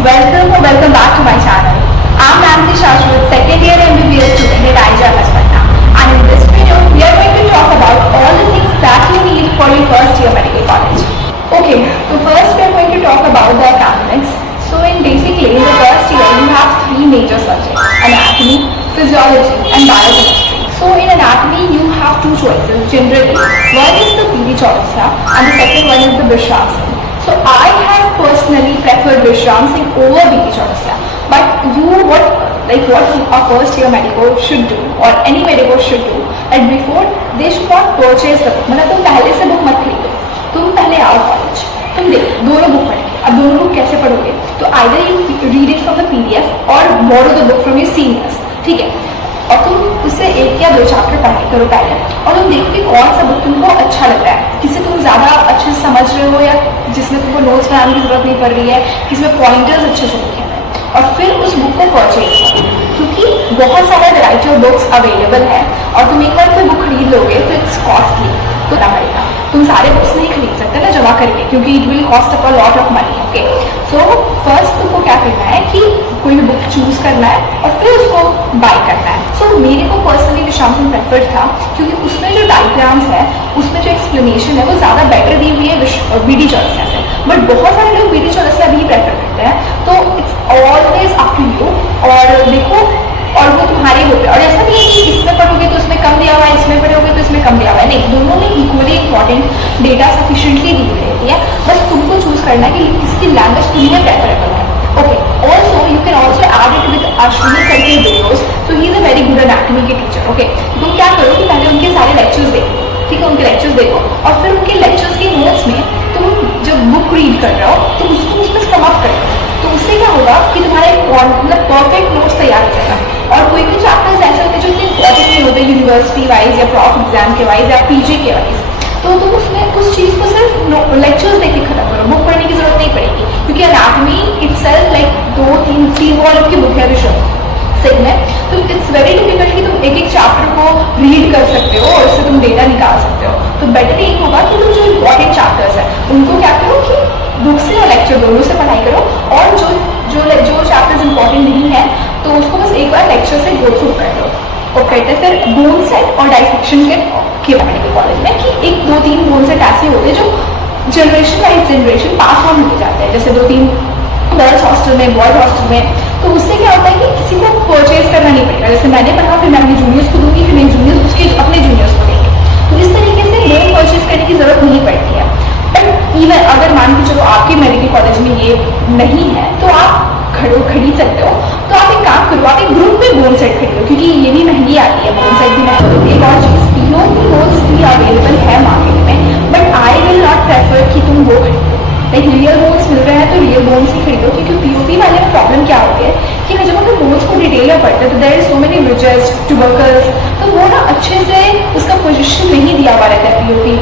Welcome or welcome back to my channel. I'm Nancy Shashwat, second year MBBS student at IJMS Patna. And in this video, we are going to talk about all the things that you need for your first year medical college. Okay, so first we are going to talk about the academics. So basically, in the first year, you have three major subjects: anatomy, physiology, and biochemistry. So in anatomy, you have two choices generally. One is the PD Chaurasya and the second one is the Bishram Singh. So I have personally preferred Bishram Singh over PD Chaurasya. But what a first year medico should do or any medico should do, and before they should not purchase the book. मतलब तुम पहले से book मत खरीदो, तुम पहले आओ college, तुम देखो दोनों बुक पढ़ेंगे. अब दोनों बुक कैसे पढ़ोगे? तो either you read it from the PDF और borrow the book from your seniors, ठीक है. और तुम उससे एक या दो चैप्टर पढ़ाई करो पहले, और तुम देखो कि कौन सा बुक तुमको अच्छा लग रहा है, किसे तुम ज्यादा अच्छे से समझ रहे हो या जिसमें तुमको नोट्स बनाने की जरूरत नहीं पड़ रही है, किसमें पॉइंटर्स अच्छे से लिखे हैं, और फिर उस बुक को परचेज करो. क्योंकि बहुत सारा वैरायटी ऑफ बुक्स अवेलेबल है और तुम एक बार कोई बुक खरीद लोगे तो इट्स कॉस्टली, तो ना पड़ेगा. तुम सारे बुक्स नहीं खरीद सकते ना जमा करके, क्योंकि it will cost up a lot of money. Okay, so first तुमको क्या करना है कि कोई भी बुक चूज करना है और फिर उसको बाय करना है. सो मेरे को पर्सनली विश्राम सिंह प्रेफर्ड था, क्योंकि उसमें जो डायग्राम्स है, उसमें जो एक्सप्लेनेशन है वो ज़्यादा बेटर दी हुई है बीडी चौरसिया से. बट बहुत सारे लोग बीडी चौरसिया भी प्रेफर करते हैं, तो it's always up to you. और देखो, और वो तुम्हारे होते हैं. और ऐसा नहीं है कि इसमें पढ़ोगे तो इसमें कम दिया हुआ है, इसमें पढ़ोगे तो इसमें कम दिया हुआ है. नहीं, दोनों में इक्वली इंपॉर्टेंट डेटा सफिशिएंटली दी हुई रहती है. बस तुमको चूज करना है कि किसकी लैंग्वेज तुम्हें प्रेफरेबल है. Okay, also you can also add it with Ashwini sir के videos. So he is a very good anatomy के टीचर. ओके, तुम क्या करो कि पहले उनके सारे लेक्चर्स देखो, ठीक है, उनके लेक्चर्स देखो, और फिर उनके लेक्चर्स के नोट्स में तुम जब बुक रीड कर रहे हो तो उसको उसमें समाप्त करो. तो उससे क्या होगा कि तुम्हारा एक मतलब परफेक्ट नोट्स तैयार हो जाएगा. और कोई कोई चैप्टर्स ऐसे होते हैं जो इतने इंपॉर्टेंट नहीं होते यूनिवर्सिटी वाइज या प्रॉफ एग्जाम के वाइज या PG के वाइज, तो तुम उसमें उस चीज़ को सिर्फ लेक्चर्स देख के खत्म करो, बुक पढ़ने की जरूरत नहीं पड़ेगी. क्योंकि एनाटॉमी इटसेल्फ लाइक 2-3 वॉल्यूम की बुक है विषय सही में, तो इट्स वेरी डिफिकल्ट कि तुम एक एक चैप्टर को रीड कर सकते हो और उससे तुम डेटा निकाल सकते हो. तो बेटर एक होगा कि तुम जो इंपॉर्टेंट चैप्टर्स है उनको क्या करो कि बुक से या लेक्चर दोनों से पढ़ाई करो, और जो चैप्टर्स इंपॉर्टेंट नहीं है तो उसको बस एक बार लेक्चर से गो थ्रू कर लो. और कहते हैं फिर बोन सेट और डाइसेक्शन के मेडिकल कॉलेज में कि 1-2-3 बोन सेट ऐसे होते हैं जो generation wise generation pass on होते जाते हैं. जैसे 2-3 गर्ल्स हॉस्टल में, बॉयज हॉस्टल में, तो उससे क्या होता है कि किसी को परचेज करना नहीं पड़ेगा. जैसे मैंने पढ़ा, फिर मैं अपने जूनियर्स को दूंगी, फिर मेरे जूनियर्स उसके अपने जूनियर्स को देंगे. तो इस तरीके से लोन परचेज करने की जरूरत नहीं पड़ती है. बट इवन अगर मान के चलो आपके मेडिकल कॉलेज में ये नहीं है तो आप खरीद सकते हो. तो आप एक काम करो, आप एक ग्रुप में बोन सेट खरीदो, क्योंकि ये भी महंगी आती है, बोन सेट भी महंगी होती है. एक और चीज़, POP बोन्स भी अवेलेबल है मार्केट में, but I will not prefer कि तुम वो खरीदो. लाइक रियल बोन्स मिल रहे हैं तो रियल बोन्स ही खरीदो. क्योंकि POP वाले में प्रॉब्लम क्या होती है कि जब हम बोन्स को डिटेल में पढ़ते हैं तो there is so many bridges, tubercles, तो वो ना अच्छे से उसका पोजिशन नहीं दिया हुआ रहता है POP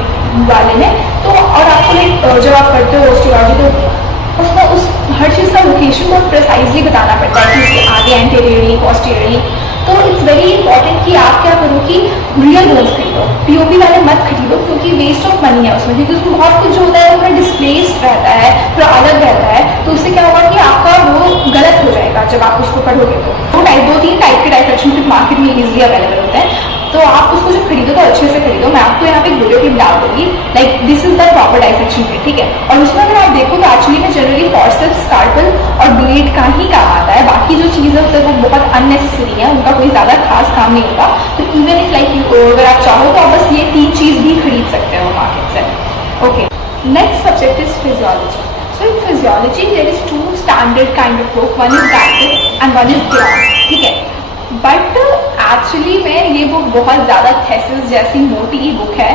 वाले में. तो और आपको लाइक जब आप पढ़ते हो ऑस्टियोलॉजी तो उसका उस हर चीज़ का लोकेशन बहुत प्रिसाइजली बताना पड़ता है कि उसके आगे एंटीरियरली, पोस्टीरियरली. तो इट्स वेरी इंपॉर्टेंट कि आप क्या करो कि रियल बोन्स खरीदो, POP वाले मत खरीदो, क्योंकि वेस्ट ऑफ मनी है उसमें. क्योंकि उसमें बहुत कुछ जो होता है वो थोड़ा डिस्प्लेस्ड रहता है, थोड़ा अलग रहता है. तो उससे क्या होगा कि आपका वो गलत हो जाएगा जब आप उसको पढ़ोगे. तो 2-3 टाइप के डाइसेक्शन मार्केट में इजीली अवेलेबल होते हैं. तो आप उसको जब खरीदो तो अच्छे से खरीदो. मैं आपको यहाँ पे वीडियो क्लिप डाल दूंगी, like this is the proper dissection kit, ठीक है. और उसमें अगर आप देखो तो एक्चुअली में जनरली फॉर्सेप्स, स्कार्पल और ब्लेड का ही काम आता है. बाकी जो चीज़ें होती है वो बहुत अननेसेसरी है, उनका कोई ज़्यादा खास काम नहीं होता. तो इवन इफ लाइक अगर आप चाहो तो आप बस ये 3 चीज़ भी खरीद सकते हो मार्केट से. Okay, next subject is physiology. So in physiology there is 2 standard kind of book, one is guided and one is beyond, ठीक है. बट एक्चुअली में ये बुक बहुत ज़्यादा थेसिस जैसी मोटी बुक है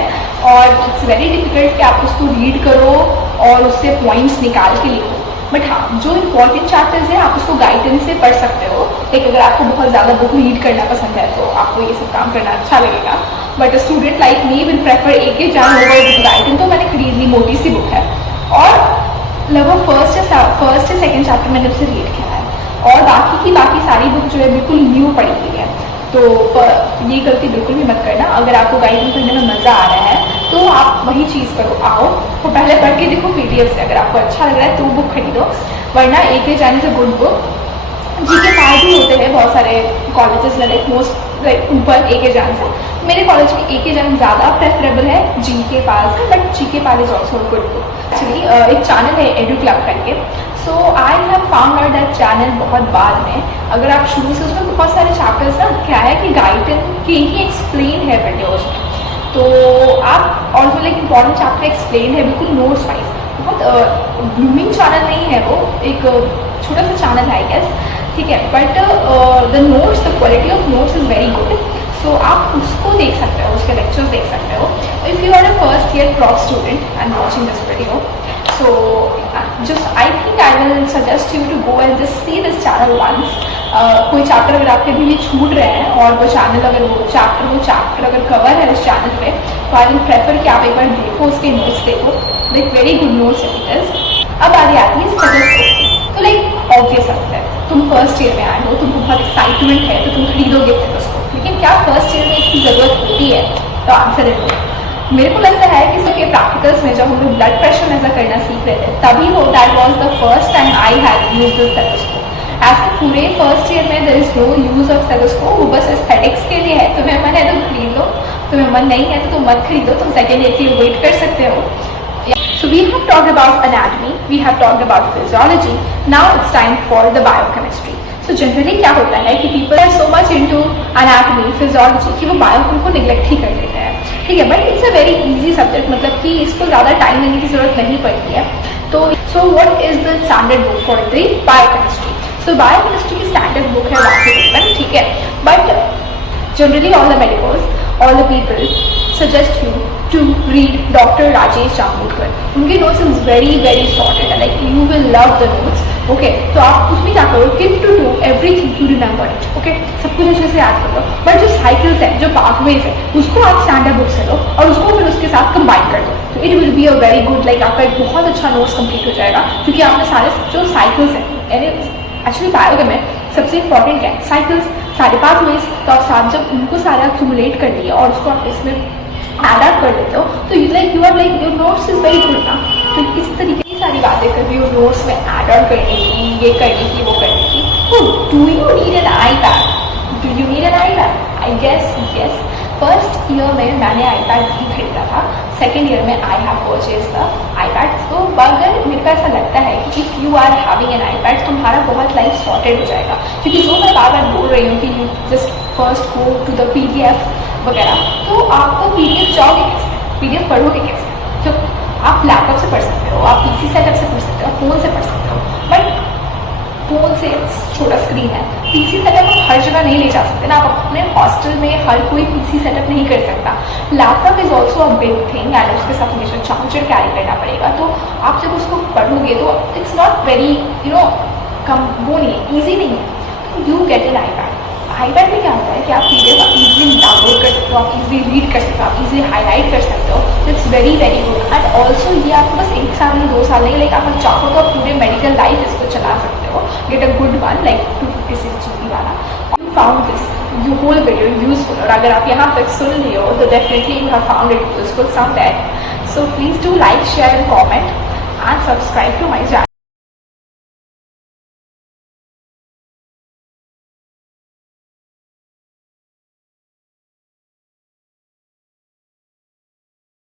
और इट्स वेरी डिफिकल्ट कि आप उसको रीड करो और उससे पॉइंट्स निकाल के लिखो. बट हाँ, जो इंपॉर्टेंट चैप्टर्स हैं आप उसको गाइडेंस से पढ़ सकते हो. लेकिन अगर आपको बहुत ज़्यादा बुक रीड करना पसंद है तो आपको ये सब काम करना अच्छा लगेगा. But student like me will prefer एक ही जान होगा गाइडेंस. तो मैंने खरीद ली, मोटी सी बुक है और लगभग फर्स्ट या सेकेंड चैप्टर मैंने उसे रीड किया है, और बाकी सारी बुक जो है बिल्कुल न्यू पढ़ी हुई है. तो ये गलती बिल्कुल भी मत करना। अगर आपको गाइडिंग करने में मज़ा आ रहा है तो आप वही चीज़ करो, आओ तो पहले पढ़ के देखो पीडीएफ से, अगर आपको अच्छा लग रहा है तो बुक खरीदो, वरना एक जाने से गुड बुक। जी के पास भी होते हैं बहुत सारे कॉलेजेस में, लाइक मोस्ट लाइक ऊपर एक एग्जाम से। मेरे कॉलेज में एक एग्जाम ज़्यादा प्रेफरेबल है जी के पास है, बट जी के पास is also good book. Actually एक चैनल है एडू क्लब करके, so I have found out that channel बहुत बाद में। अगर आप शुरू से उसमें बहुत सारे चैप्टर्स ना क्या है कि गाइडेंस के ही एक्सप्लेन है वीडियोज में, तो आप also like important chapter explain है बिल्कुल नोट्स वाइज। बहुत ब्लूमिंग चैनल नहीं है वो, एक छोटा सा चैनल है आई गेस, ठीक है, but the notes, the quality of notes is very good. So आप उसको देख सकते हो, उसके लेक्चर्स देख सकते हो। If you are a first year prof student and watching this video, so just I think I will suggest you to go and just see this channel once. कोई चैप्टर अगर आपके भी छूट रहे हैं और वो चैनल अगर वो चैप्टर अगर कवर है उस चैनल पे, तो आई विल प्रेफर कि आप एक बार देखो, उसके नोट्स देखो, like very good notes it is. अब आ रही आती है सजेस्ट, तो लाइक ऑब्वियस लगता है, तुम फर्स्ट ईयर में आए हो, तुमको बहुत एक्साइटमेंट है तो तुम खरीदोगे फिर उसको, लेकिन क्या फर्स्ट ईयर में इसकी ज़रूरत होती है? तो आंसर है नो। मेरे को लगता है कि सबके प्रैक्टिकल्स में जब हम लोग ब्लड प्रेशर मेजर करना सीख रहे थे तभी वो that was the first time I had used this stethoscope. ऐसे पूरे फर्स्ट ईयर में there is no use of stethoscope, वो बस एस्थेटिक्स के लिए है। तुम्हें मन है तो खरीद लो, तुम्हें मन नहीं है तो तुम मत खरीदो, तुम सेकेंड ईयर के लिए वेट कर सकते हो। So we have talked about anatomy, we have talked about physiology, now it's time for the biochemistry. So generally क्या होता है कि people are so much into anatomy, physiology कि वो बायो को निगलेक्ट ही कर देते हैं, ठीक है, but it's a very easy subject, मतलब कि इसको ज़्यादा टाइम देने की जरूरत नहीं पड़ती है। तो so what is the standard book for the biochemistry? So biochemistry की स्टैंडर्ड बुक है वाक्य, ठीक है, but generally all the medicals, all the people suggest you to read Dr. Rajesh Jambulkar. उनके notes is very sorted, like you will love the notes. Okay, तो आप उसमें क्या करो, tip to do everything to remember it. Okay, सब कुछ अच्छे से याद कर लो, बट जो साइकिल्स है, जो पाथवेज है, उसको आप स्टैंडर्ड बुक से लो और उसको फिर उसके साथ कंबाइन कर दो, तो it will be a very good, like आपका एक बहुत अच्छा नोट्स कंप्लीट हो जाएगा, क्योंकि आपने सारे जो साइकिल्स हैं, एक्चुअली बायो में सबसे इंपॉर्टेंट क्या है, साइकिल्स, सारे पाथवेज, तो आप साथ जब उनको सारा एक्यूमुलेट कर लिया और उसको आप इसमें ऐड अप कर लेते हो तो like you are like your notes is very good ना। तो इस तरीके की सारी बातें कर रही हो नोट्स में ऐड ऑन करने की, ये करने की, वो करने की। तो do you need an iPad? Do you need an iPad? I guess yes. First year में मैंने आई पैड नहीं खरीदा था, सेकेंड ईयर में I have purchase the iPad. तो अगर मेरे को ऐसा लगता है कि if you are having an iPad तुम्हारा बहुत लाइफ सॉर्टेड हो जाएगा, क्योंकि जो मैं बार बार बोल रही हूँ कि you just first go to the PDF वगैरह, तो आपको PDF जाओगे कैसे, PDF पढ़ोगे कैसे? तो आप लैपटॉप से पढ़ सकते हो, आप PC सेटअप से पढ़ सकते हो, फ़ोन से पढ़ सकते हो, बट फ़ोन से छोटा स्क्रीन है, PC सेटअप आप हर जगह नहीं ले जा सकते ना, आप अपने हॉस्टल में हर कोई PC सेटअप नहीं कर सकता। Laptop is also a big thing and उसके साथ हमेशा चार्जर कैरी करना पड़ेगा, तो आप जब उसको पढ़ोगे तो इट्स नॉट वेरी कम, वो नहीं है, ईजी नहीं है। You get an iPad. Eye pad में क्या होता है कि आप PDF इजीली डाउनलोड कर सकते हो, आप इजीली रीड कर सकते हो, आप इजीली हाईलाइट कर सकते हो, it's very good. And also ये आपको बस 1 साल नहीं 2 साल नहीं, लाइक आप चाहो तो आप पूरे मेडिकल लाइफ इसको चला सकते हो। Get a good one like 256 GB वाला। You found this you whole video useful, और अगर आप यहाँ तक सुन लिए हो तो definitely you have found it useful somewhere. So please do like, share and comment and subscribe to my channel.